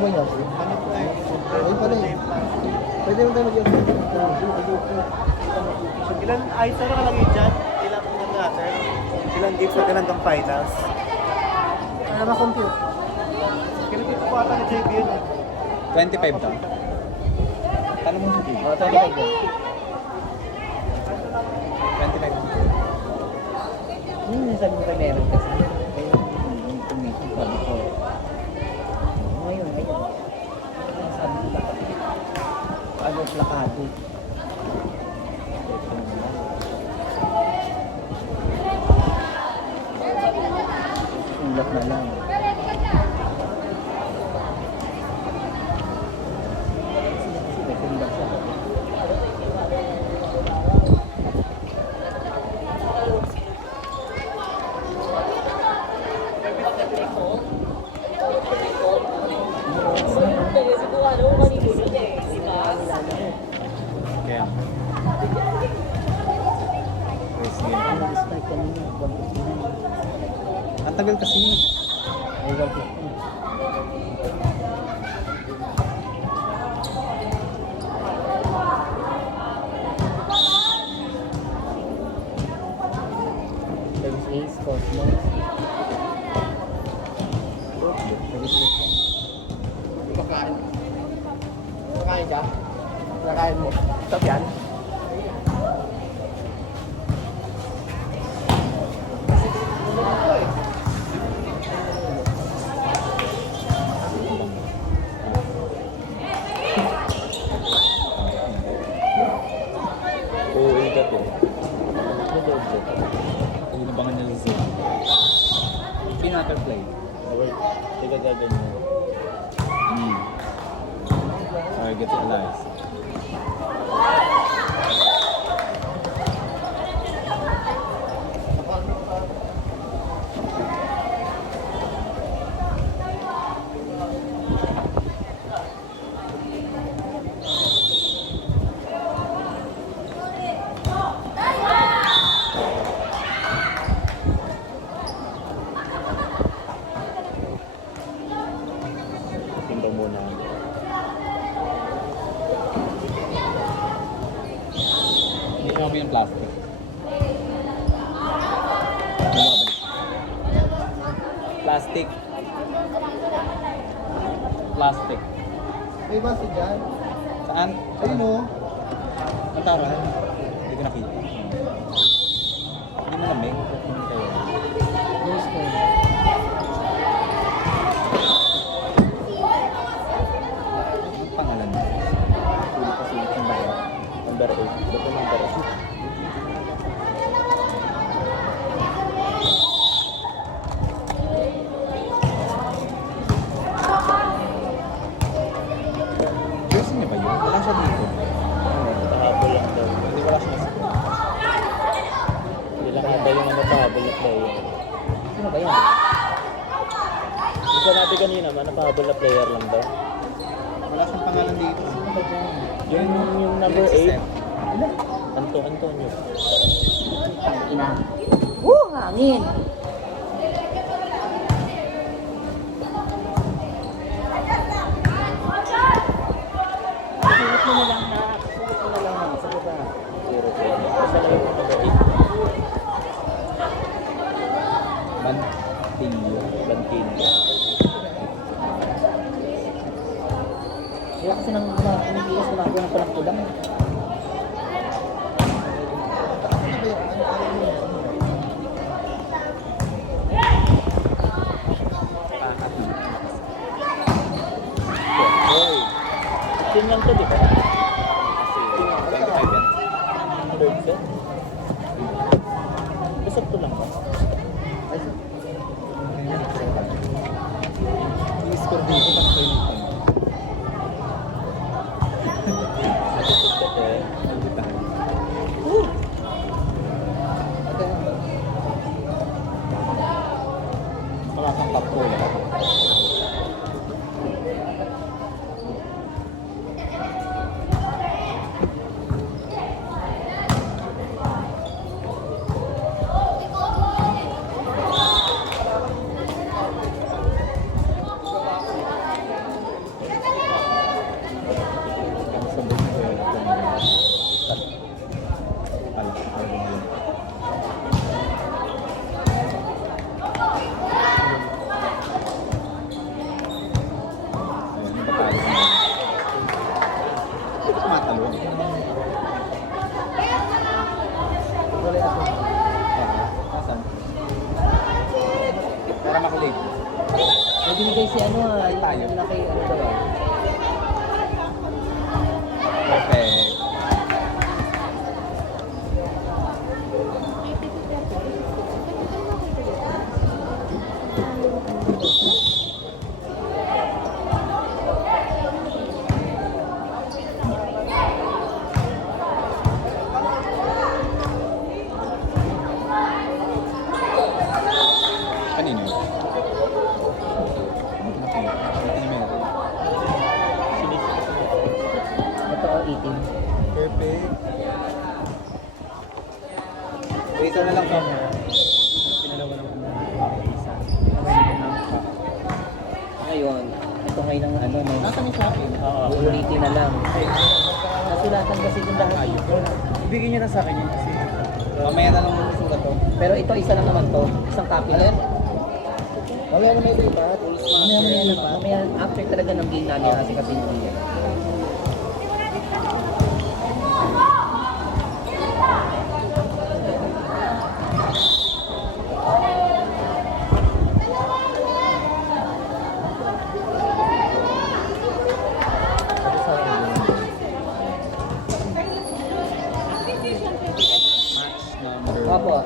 ba niya? Ano po eh? Ayun pala eh. Pwede mo tayo mag-adjust. Ilan ayos na nakalagay dyan? Ilan po natin? Ilan games natin hanggang finals? Para ma-compute. Kailan dito po ata ni JB yun eh? 25 daw. Tanong mo sa TV. Oh, 25 yan. 25. Yung sabi mo kay meron kasi. Yung tumitin sabi ko. Ngayon, ngayon. Sabi ko dapat. Ano, plakado. Sulat na lang. Kaya. First game. Ano start kanina? 159. Ang tagal kasi. Ay, 150. Service Ace, Cosmos. Service Ace. Makain. Makain ka? Nakain mo. Stop yan. Oo, ikat eh. Inabangan niya sa Zoom. Pinaka-play. Tiga gagawin mo. Target to Elias. Timbang muna. Hindi kami yung plastic. Bumabalik. Plastic. Plastic. May base dyan. Saan? Ayun o. Ang tara. Hindi ko nakita. Hindi malamig. Hindi kayo. Yes, ko. Ang pangalan mo? Sulit kasi yung bayo. Number 8. Ba't yung number 8? Jersey niya ba yun? Wala siya dito. Nakahabol lang daw. Hindi wala siya nasa. Hindi lang handa yung ano pahabol na player. Sino ba yan? Gusto natin kanina, nakahabol na player lang daw. Wala siyang pangalan dito. Sino ba dyan? Yung Yun number si 8. Seth. Antonio. Ina. Woo! Hangin! Sulit mo na lang na. Sulit mo na lang. Sa baba. 0-0. Basta lang yung number 8. Mantillo. Bantin. Kaya kasi nang umiiwas na ako ng palang kulang. Oy! Yun lang to, di ba? Kasi 25 yan. Third set. Basta to lang ba? I-score dito pag ito yung ito. Ate. Nagbitaan. Wala kang top goal. ano daw ah. Perfect. Kanino? Ito oh, eating. Perfect. Wait, na lang kami. Pinalawa lang kami. Isa. Ngayon, ito ngayon ang ano, no? Nasaan yung sa akin? Oo. Ulitin na lang. Nasulatan kasi kung lahat dito. Ibigay niyo na sa akin yun kasi. Mamaya na lang magsusulat to. Pero ito, isa lang naman to. Isang copy lang. Mamaya na may lipat. Mamaya na mamaya after talaga ng game namin kasi kasi hindi yan. Match number. Opo.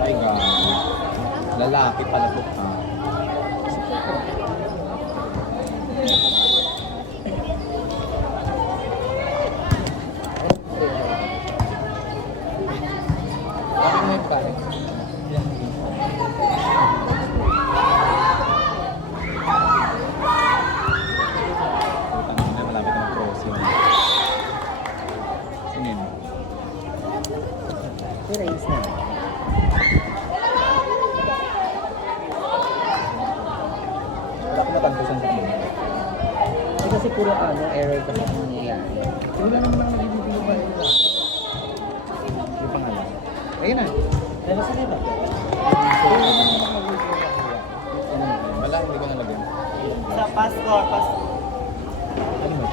Ay, God. Lalaki pala po. Bakit may pare? Putang ina, malapit na mag-crossing. Sinin. Erase na. Bakit natagpusan sa kanila? Hindi kasi puro ano, error kasi ang nangyayari. Wala naman ako naging ba yun. Yung pangalan. Ayun na. Pero sige ba? Wala, hindi ko nalagyan. Sa passport, Ano ba?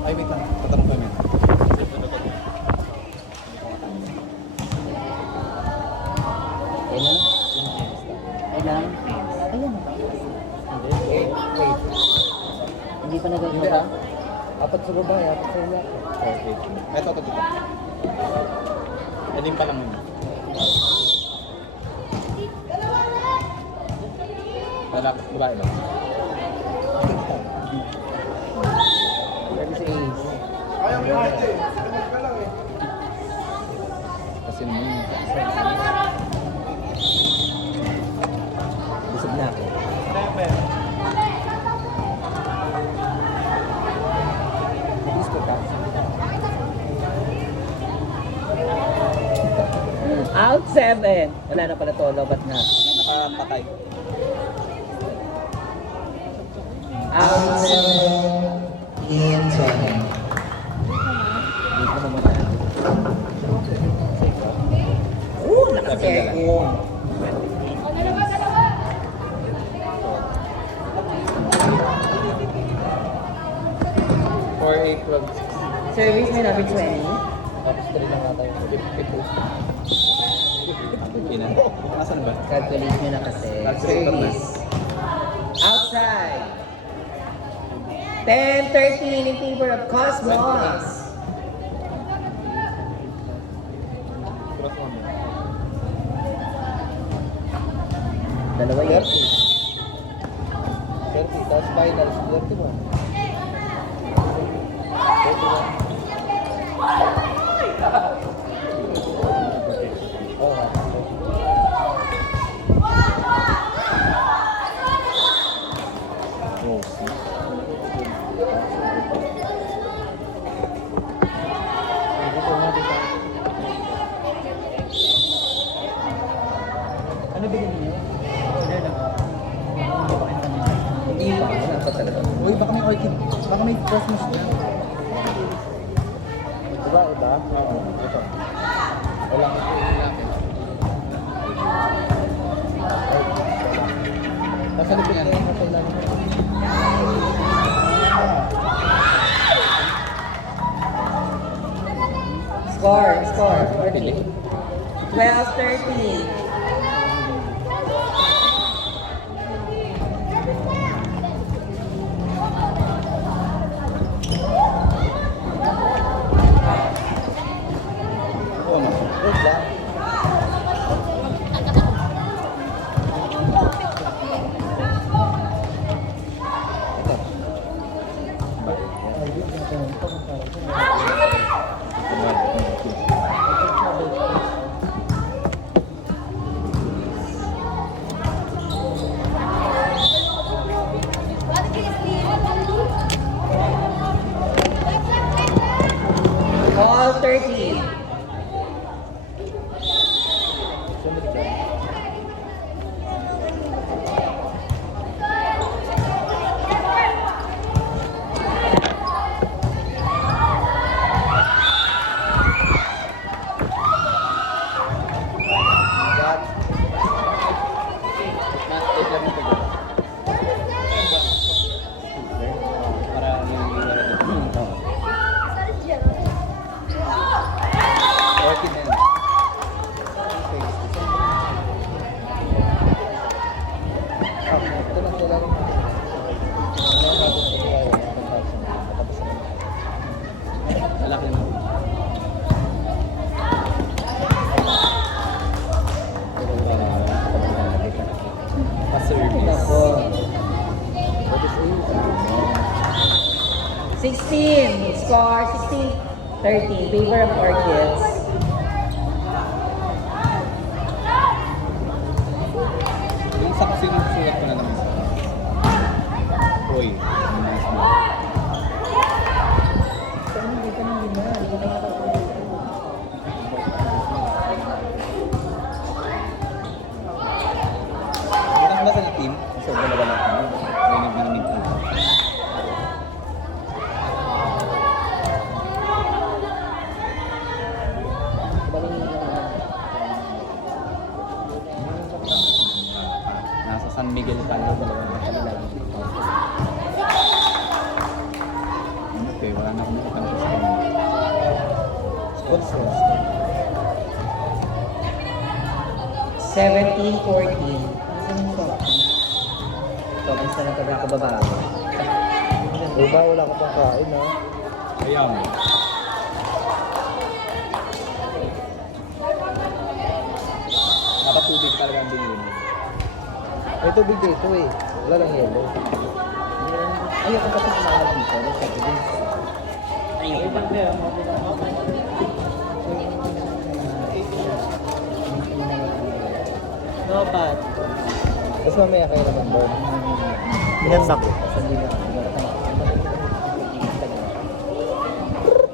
Ay, wait lang. Tatanong ko yun. Ilang? Ilang? Ayun. Wait. Hindi pa Hindi nagagawa. ah. Apat sa babae, apat sa wala. Oh, wait. Ito. Aling pa lang yun. Lalaki, babae lang. Pwede si Ace. Kasi naman yun. Busog na ako. Nag-is ko ka. Out 7! Wala na pala to, lobat na. Nakapatay. Out 7! Dito naman na. Naka-second. Or 8, 12, Service may namin 20. tapos 3 lang ata yung 52. Ina. Nasaan ba? Calculate nyo na kasi. Calculator na. Service. Outside. 10-13 in favor of Cosmos. Cross mo mo. Dalawa yun. 30, tapos finals, 31. 31. Oh, Ano bilhin niyo? Order na ba? Hindi pa. Wala pa talaga. uy, baka may orchid. Baka may cosmos na. Diba, iba? Oo, ito. Wala ko ito yung lalaki. Nasa likod na yun, nasa ilalim. Score. 12-13. Oo, mas. Wait lang. All 13. Got. Wait lang ito. Para Orchid na yun. Ito lang sila. Malaki na. Pa-service. Ako. What is this? 16. Score 16-13. Favor of Orchids. Yung saksing sulat ko na naman sa Roy. Yung mismo. Hindi ka nang lima. Hindi ka nang Bukas ba sa team? Kasi dalawa lang kami. May nag-meeting team. Nasa San Miguel pa lang dalawa na kanila. Okay, wala na akong makakanta sa kanila. What's this? 17-14. So, minsan na taga kababa. Diba, wala ka pang kain, ha? Kaya mo. Nakatubig talaga ang bilhin. May tubig dito, eh. Wala lang yellow. Ayaw ko kasi kumakas dito. Basta tubig. Ayun. Dapat. Tapos mamaya kayo naman doon. Minandak ko. Kasi hindi na.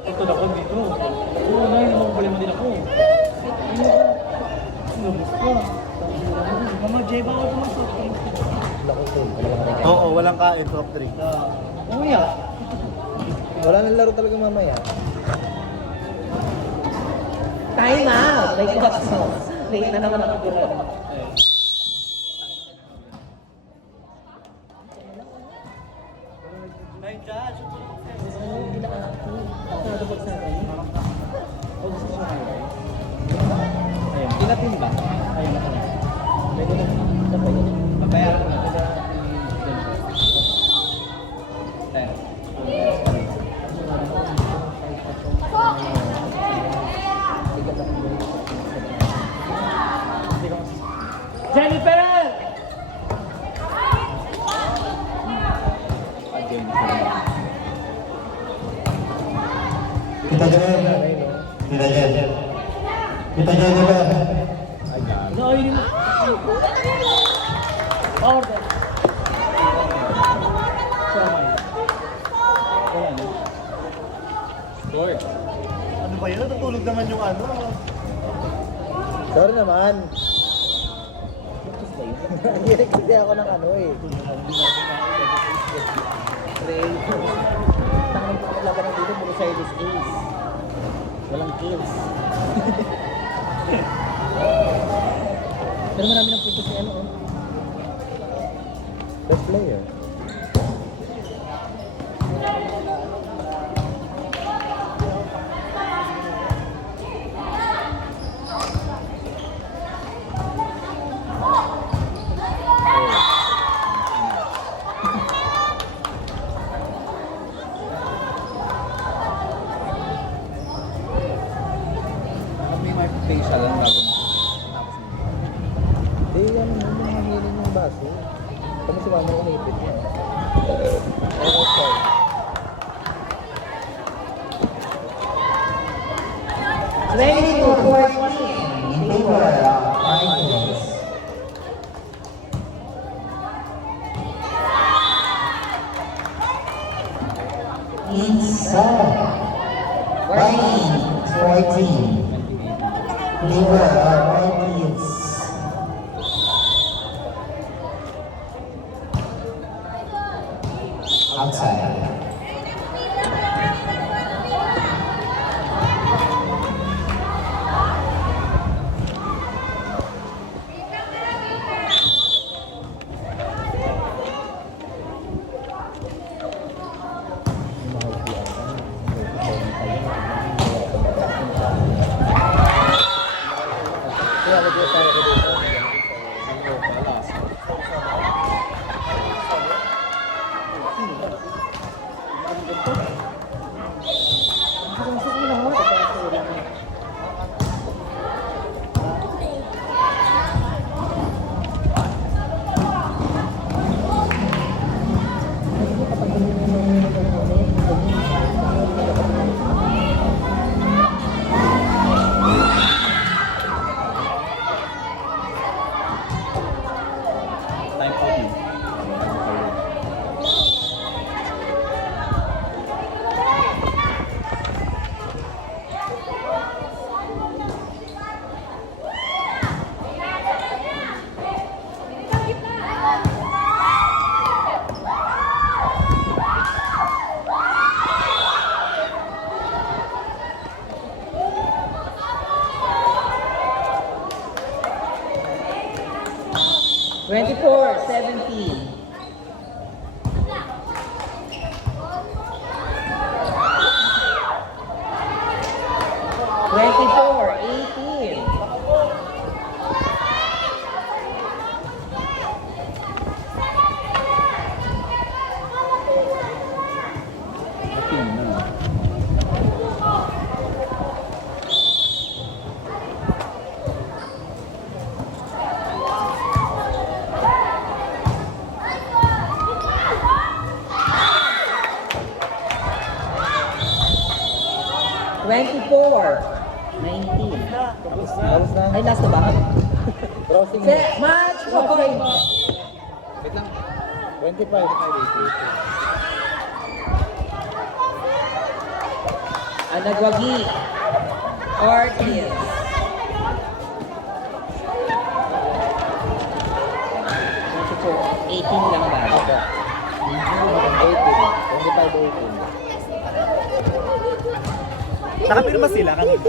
Ito na ko dito. Oo, na yun. Problema din ako. Lubos ka. Mama, Jay, baka pumasok. Lako ko. Wala ka rin. Oo, walang kain, soft drink. Umuya. Wala nang laro talaga mamaya. Time out. May kaso. Late na naman ako dito. May judge. Ayun, tinatin ba? Ayun na. Pwede na. Papayaran ko na. Tayo. Jennifer! Again. Kita Jennifer. Kita Jennifer. Kita Jennifer. Ayan. No, yun. Order. Ayan. Score. Ano ba yun? Natutulog naman yung ano. Sorry naman. Hindi ako ng ano eh. Ray. Tangan ko laban ng dito, puro service ace. Walang kills. Pero marami ng puntos si ano oh. Best player. Facial lang bago mo. Hindi, yan mo, mahangilin yung baso. Kami si mama umipit yan. Ayun, sorry. Ready to 14. In favor of Vikings. Inside. Vikings 14. Favor of Vikings. Outside. Kaya lagyan tayo ko dito. Time out yun. 24-17. Twenty-four, 18. Ating na. Twenty-four, 19. Alas na. Ay, last na ba? Crossing. Match point. Wait lang. 25. Anagwagi. Ortiz. So, 18 lang ba? 18. 25-18. Nakapirma sila kanina.